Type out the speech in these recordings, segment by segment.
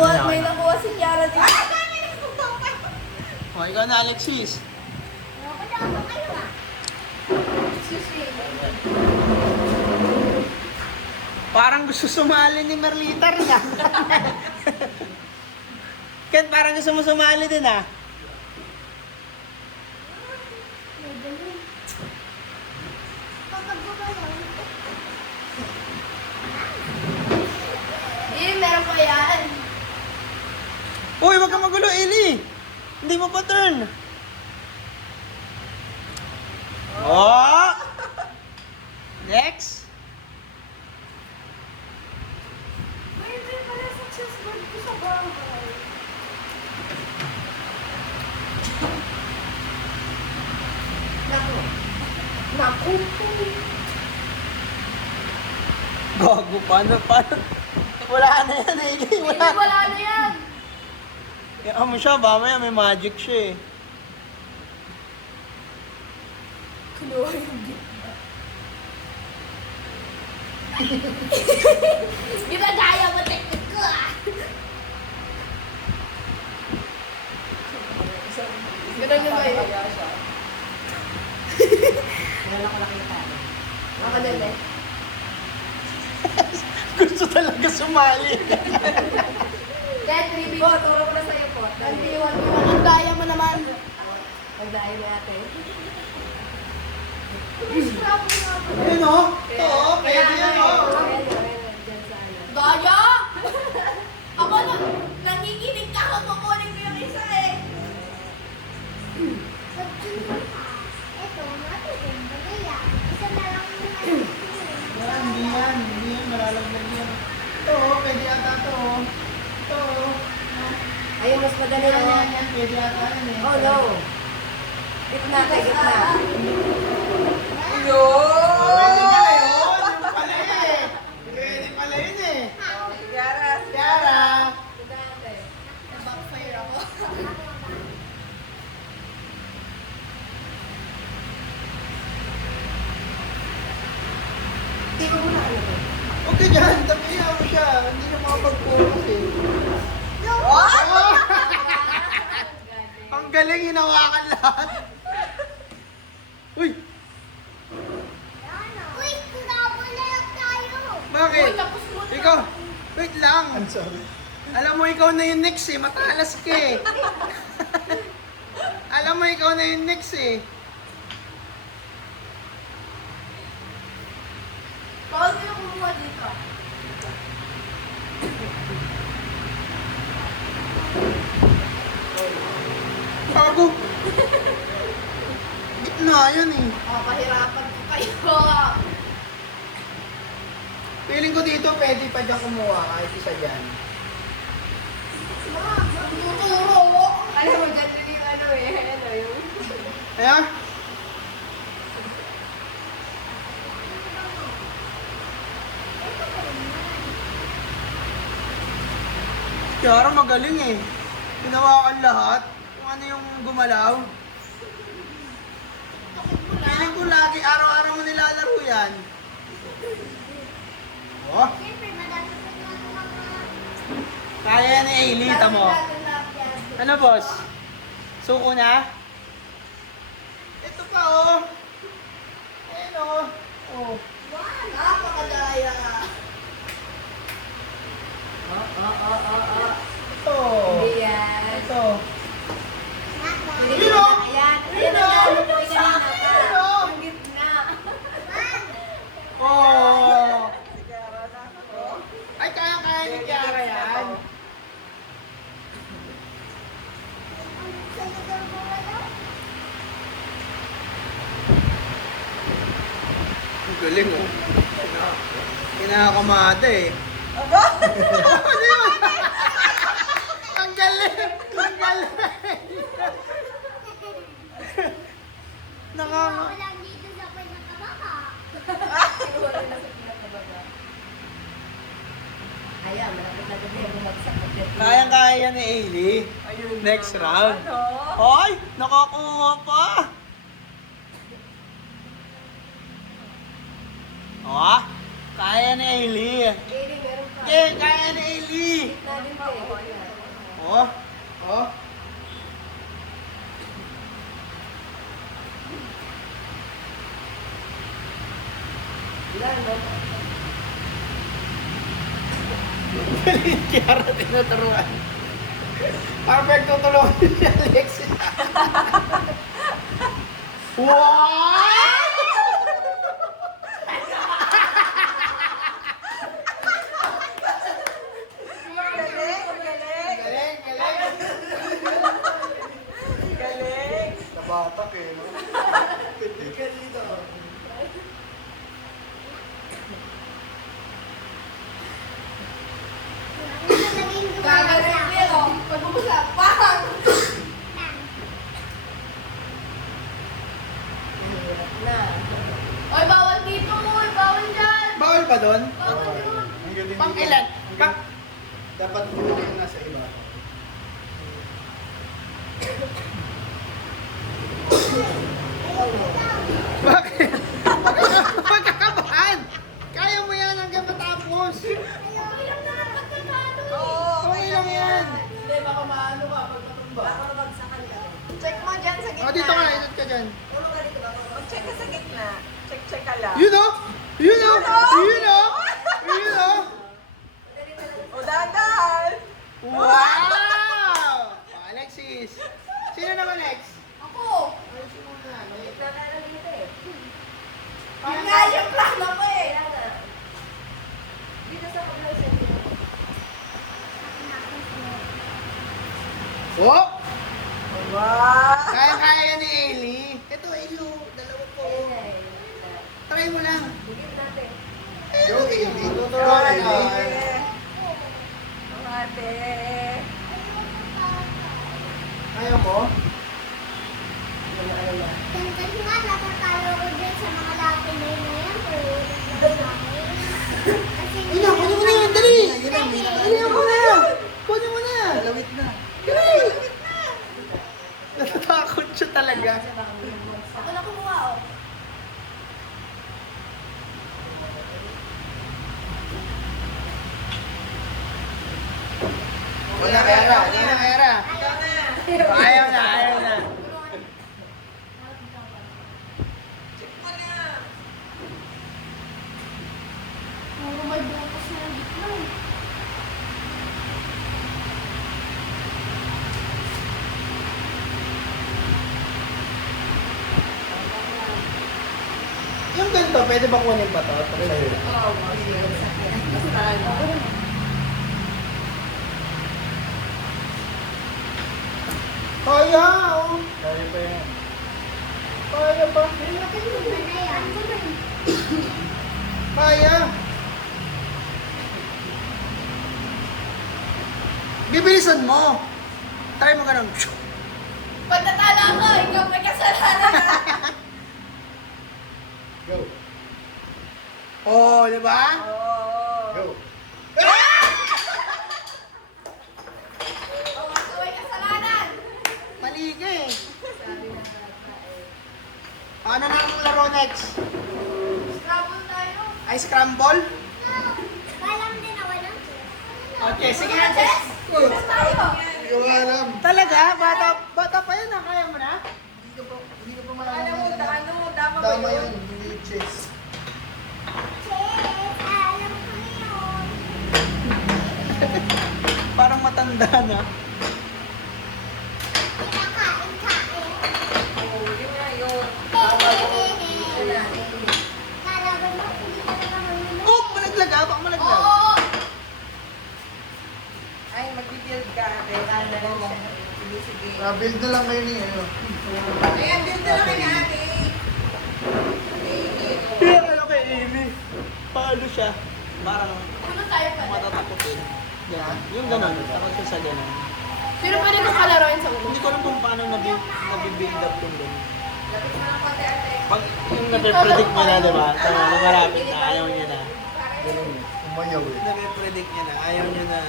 nakuha si Kiara dito. O, ikaw na, Alexis. Parang gusto sumali ni Merlita rin ah. Ken, parang gusto mo sumali din ah. Meron pa yan. Uy, wag ka magulo, Eli. Hindi mo pa turn. Oh! Next. May pala success board ko sa bahay. Naku. Naku. Gago, paano? Wala na yan, Eli. Wala na yan. Kaya mo siya, mamaya may magic siya eh. Kinuha yung gitna. Ginagaya mo technique ko ah. Ganun yung ba yun? Ako din eh. Gusto talaga sumali. Dahil 3B ko, turo ko na sa'yo po. Dahil B1, ang daya mo naman. Ang daya mo natin. Ayun o. Ito o. Pwede yan o. Daya! Ako na, nanginginig ka ako, kukunin ko yung isa eh. Hindi yan. Malalaglag yan. Ito o. Pwede yata ito o. Ito o. Ayun, mas madali lang yan. Yan. Pwede yata yan eh. Oh no. Gitna kay gitna. Yo! Pwede pala yun. Yung pala eh. Pwede pala yun eh. Tiara. Backfire ako. Hindi ko muna ano to. Huwag ka dyan. Tabihan mo siya. Hindi na makapag-focus eh. Ang galing, hinawakan lahat. Uy! Bakit? Uy, tapos mo na. Ikaw, wait lang. I'm sorry. Alam mo, ikaw na yung next eh. Matalas ka eh. Alam mo, ikaw na yung next eh. Bawal ko yung kumuha dito. Bago. Gitna yun eh. Pahirapan ko kayo. Feeling ko dito, pwede pa dyan kumuha kahit isa dyan. Tuturo. Alam mo, ganun yung ano eh. Ano yung... Kaya? Kiara magaling eh. Hinawakan lahat. Kung ano yung gumalaw. Feeling ko lagi, araw-araw mo nilalaro yan. Oh, kaya ni Ailey, mo. Ano boss? Suko na? Ito pa oh. Ayan oh. Oh. Napakadaya. Ito. Hindi yan. Ito. Pwede Yun, ka oh. na. Ayan. Yun, oh. Pwede ka na. Yun, oh. Ang gitna. Oh. Ay, kaya ni Kiara yan. Ang galing oh. Kinakamada eh. Aba? Ano yun? Ang galing! Ang galing! Nakaka... Ayan, malapit na gabi. Bumagsak. Kayang-kaya ni Ailey. Next round. Ay! Nakakuha pa! Oh, kaya ni Ailey. Meron pa. Okay, kaya ni Ailey. Gitna din po. Oh. Oh. Ilan, no? Kiara tinuturuan. Perfect tutulungan si Alexis. Wow! Galing, galing. Galing! Nabatak eh. No? Gagaling ko yun, oh. Pag bumasa, pang! Na. Oy, bawal dito, oy, bawal dyan! Bawal pa doon? Bawal yun! Pang ilan? Dapat yung nasa iba. Bakit? Magkakabahan! Kaya mo yan hanggang matapos! Okay lang naman pagkakano. Okay lang yan! Hindi, baka maano ka pag natumba. Baka mabagsakan ka. Check mo dyan sa gitna. O, dito ka, inat ka dyan. Ulo ka dito, baka Mag-check ka sa gitna. Check ka lang. Yun o! Yun o! Yun o! Yun o! O, dahan-dahan! Wow! Alexis! Sino naman next? Ako! Ayusin mo na. Nagkakala dito eh. Yun nga yung plano ko eh. Dito sa kablaw sa dito. Oh! Wow! Kaya-kaya ni Ellie. Ito, Elo. Dalawa po. Try mo lang. Bigyan natin. Yo, Ellie. Tuturuan ka. Ang ate. Kaya mo? Kasi nga, nakatalo ko dyan sa mga laki na yun na yan. Pero yun lang kasi Ina, kunin mo na yan. Dali! Dali! Kunin mo na! Kunin mo na! Lawit na. Dali! Natatakot siya talaga. Ako na kumuha oh. Wala kaya. Hindi na kaya. Ayaw na, ayaw na. Check mo na. Puro may butas na yung gitna eh. Yung ganito, pwede ba kunin pa to? Sa'yo. Oo, basta ano. Kaya, oh. Kaya pa yan. Kaya pa. Kaya. Bibilisan mo. Try mo ganun. Pagtatala ko, ikaw may kasalanan. Go. Oh, di ba? Oo. Go. Oo, ikaw may kasalanan. Mali ka eh. Ano na ang laro next? Scrabble tayo. Ay, scramble? Balam din ako lang. Okay, sige na, Chess? Jess. Chess tayo. Hindi ko alam. Talaga? Bata pa yun, kaya mo na? Hindi ko pa Alam mo, dama ba Tama yun? yun, hindi chess. Chess, alam ko na yun. Parang matanda na. Kinakain-kain. Oo, yun nga yun. Lalaban mo, hindi ka naman mahulog. Oh, malaglag ah, baka malaglag. Oo. Ay, mag-build ka. Sige, sige. Build na lang kayo niya. Ayan, build na lang kay ate. Kaya ano kay Amy? Paano siya? Parang Ano tayo pa? matatakotin. Yan. Yung gano'n, takot siya sa gano'n. Sino pwede kong kalaroin sa ulo? Hindi ko alam kung paano nabibuild up yung gano'n. Lapit mo lang konti ate. Pag yung nape-predict niya na, di ba? Tama, na marapit na, ayaw niya na. Umayaw eh. Nape-predict niya na, ayaw niya na.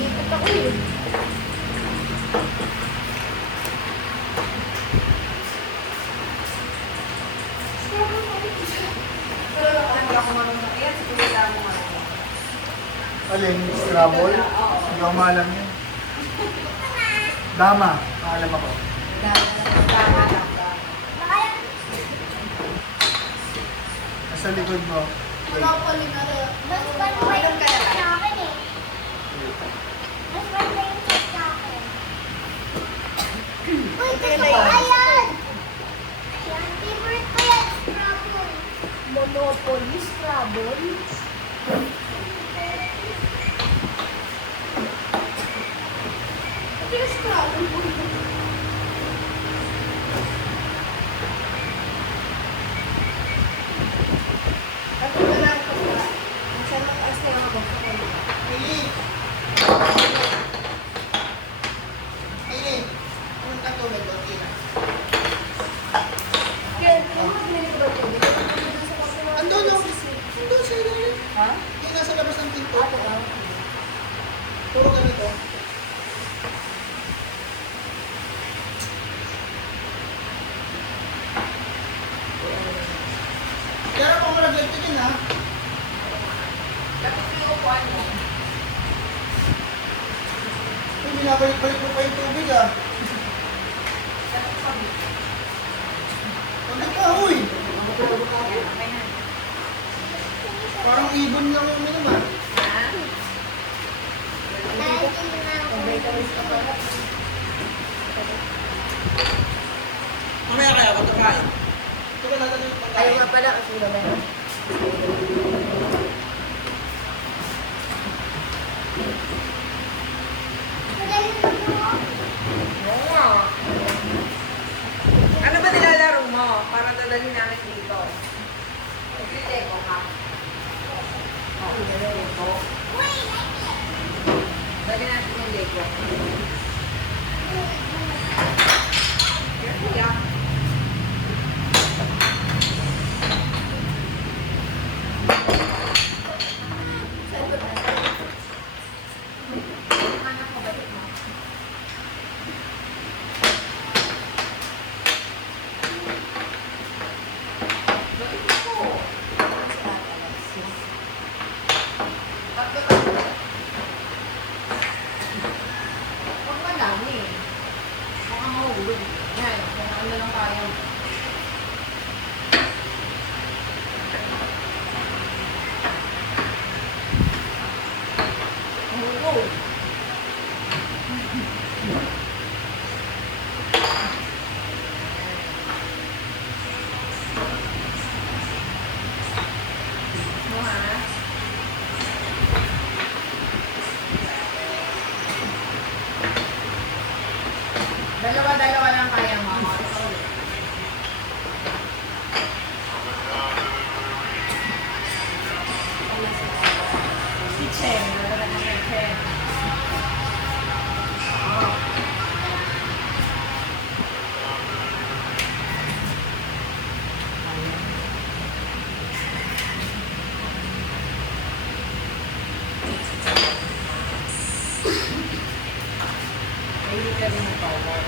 Ikot ako eh. Pero ano? hindi ako marunong. Ayan, si Kuya Damo marunong. Alin? Scrabble? Oo. Hindi ko maalam yun. Dama. Maalam ako. Tama lang ba? Nasa likod mo. Monopoly na rin. Mas malaki yung chat sa akin eh. Mas malaki yung chat sa akin. Uy, gusto ko ayan! Yan, favorite ko yan, Scrabble. Monopoly, Scrabble. Ito yung Scrabble. At ito lang ito sa... Ang sana ang as na ako sa kanila. Pili! Pili! Kung katulad o, tira. Kaya, ano mag-minute ba ito? Andun o! Andun sa ilalim. Ha? Yung nasa labas ng pinto. Ako, ah. Puro ganito. Kaya kung malaglag ka din ha. Dapat yung upuan mo. Kung binabalik-balik mo pa yung tubig ha. Dapat sabi. Ano pa huy? Okay na. Parang ibon lang yung minum ha. Ha? Dahil din na ako. Mamaya kaya ako tumain. Ito ka natin yung Ayaw pagkain. nga pala kasi naman. Magaling mo. Oo. Ano ba nilalaro mo? Para dadalhin namin dito. Lego ka. Oo, Lego. Uy, like it. Dali natin yung Lego. Careful, yeah. Huwag madami. Baka mahulog. Yan, kung ano lang kaya mo. Mahulog. Mo ha? Dalawa-dalawa lang kaya mo. Si Chen, wala na kay Chen. Hindi ka rin mag-power.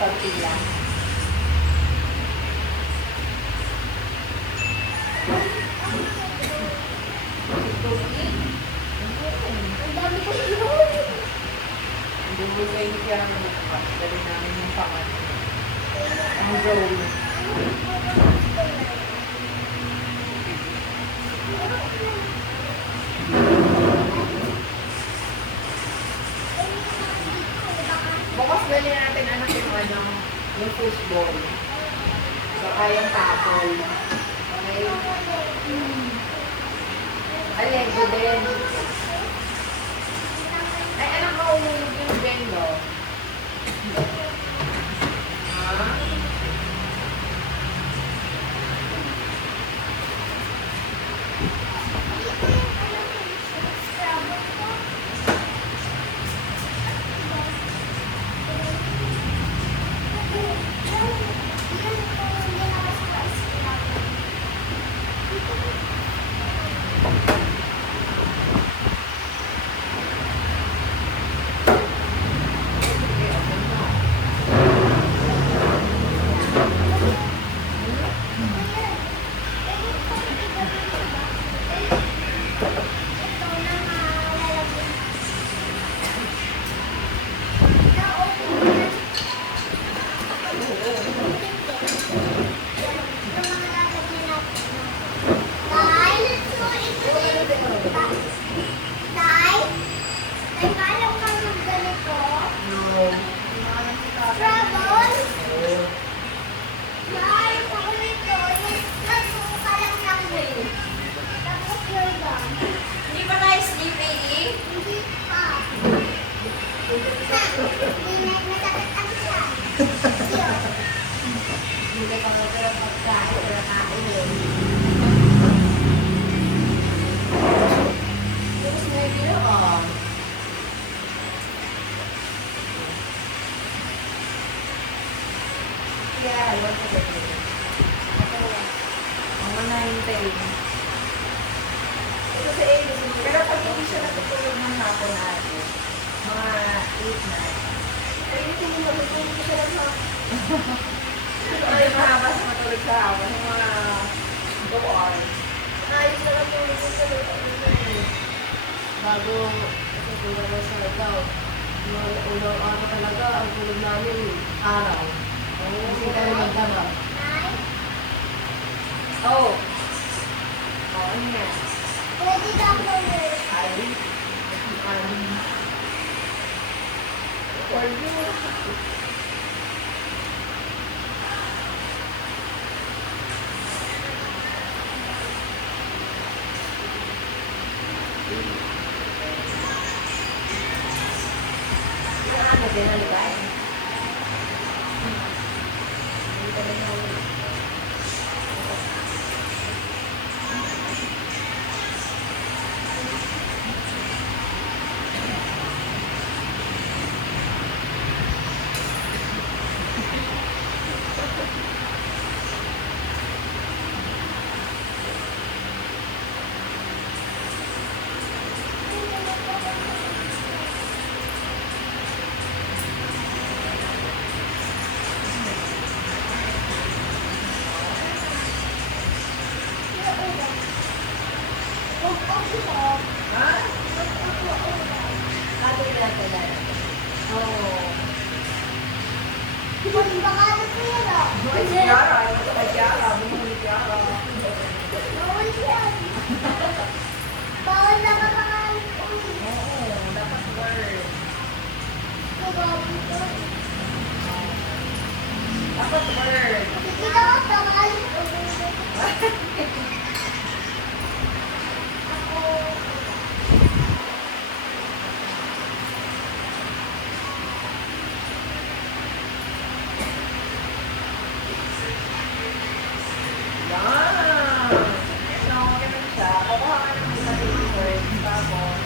Pagpil lang. Ang dami ko yun. Hindi mo kayo hindi kaya naman nakakas. Dali namin yung pangat. Ang drone. Bukas dali natin anak yung ano, yung football. Saka yung tapol. Okay? Alego din. Ay, anak ko, umulog yung bendo. Ha? Ito na malalagyan. Na-open na. Ito mga lalagyan natin. Dahil, so ito Dahil, ay kala ko ng ganito. Trouble. Dahil ako nito, nagsuka lang ng way. Tapos you're done. Hindi pa tayo sleep, baby? Hindi pa. Hindi na masakit ang tiyan. Yun. Hindi ka magkaroon pagkain pero kain. Tapos may bilo ko. Kaya, alam ko ba ito? Mga 9:10. Ito sa 8. Pero pag hindi siya natutulog ng hapon natin, mga 8 na. Ay, hindi mo matutulog ko siya lang ha. Ay, mahaba sa matulog sa hapon. Yung mga 2 hours. Ayos na lang tulog ko sa bago, kasi tulog na sa ikaw. Mga unang araw talaga, ang tulog namin, araw. Kasi tayo magdama. Nay, Oh. Oh, ano yan? pwede ka po yun. Ay. For you. Ano din ang lugar? Hindi ka din ang ha? Ano yan pala? Oh. Pagbakalot ko yan ah. Ay, Tiara. Ano ka ba, Tiara? Bumuli Tiara. Bawal yan. Bawal na makakalot ko. Oo, dapat word. Kawabi ko. Dapat word. Hindi ka makakalot ko. Ako. Yan. So, ganun siya. Kukuha ka ng isa yung word. Tapos,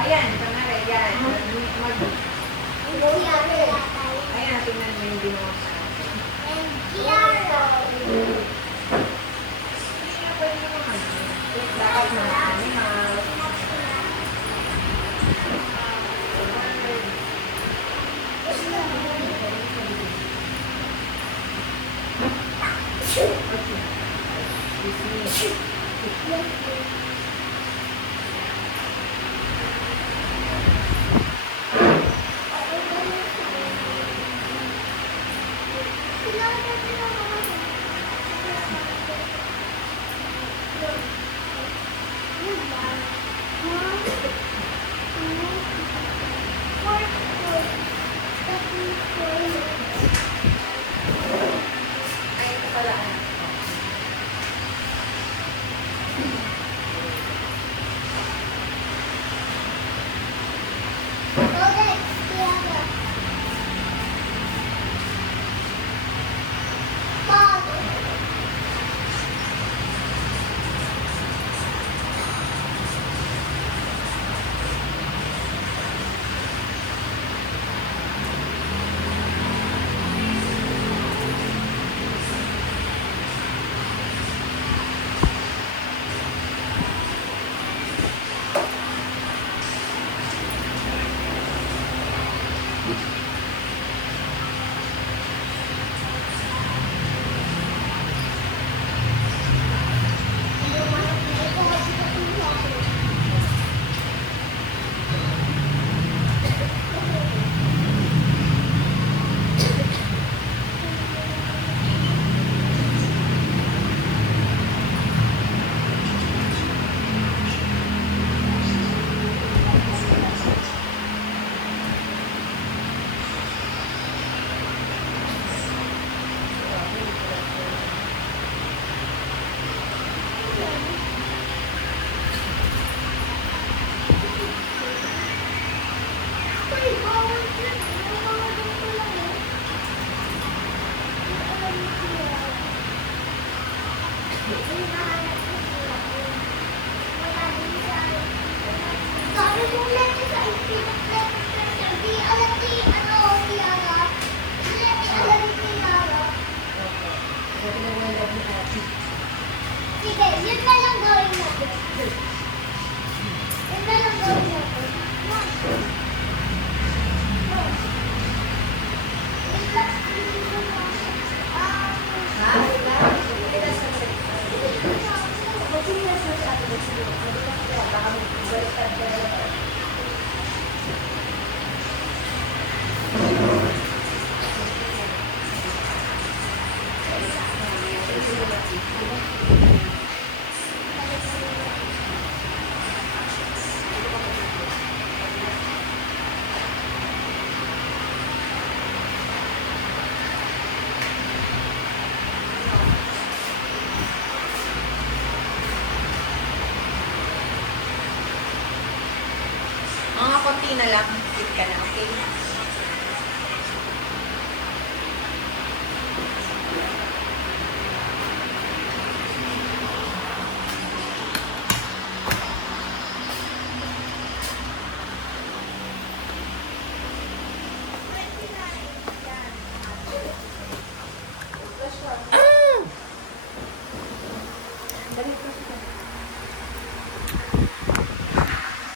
ayan, kunwari, yan. Hindi ako yatay. Ayan, tingnan mo yung ginawa sa natin. And Kiara. Hindi na pwede naman. Dapat mga animal. Ay, ito pala. Hinahanap ko sila. Wala din siya. Sabi mo lang sa ipinak di alam ni ano, Tiara. Hindi alam ni Tiara. Sige, yun na lang gawin natin. Yun na lang gawin natin. Mga konti na lang. Sit ka na, okay?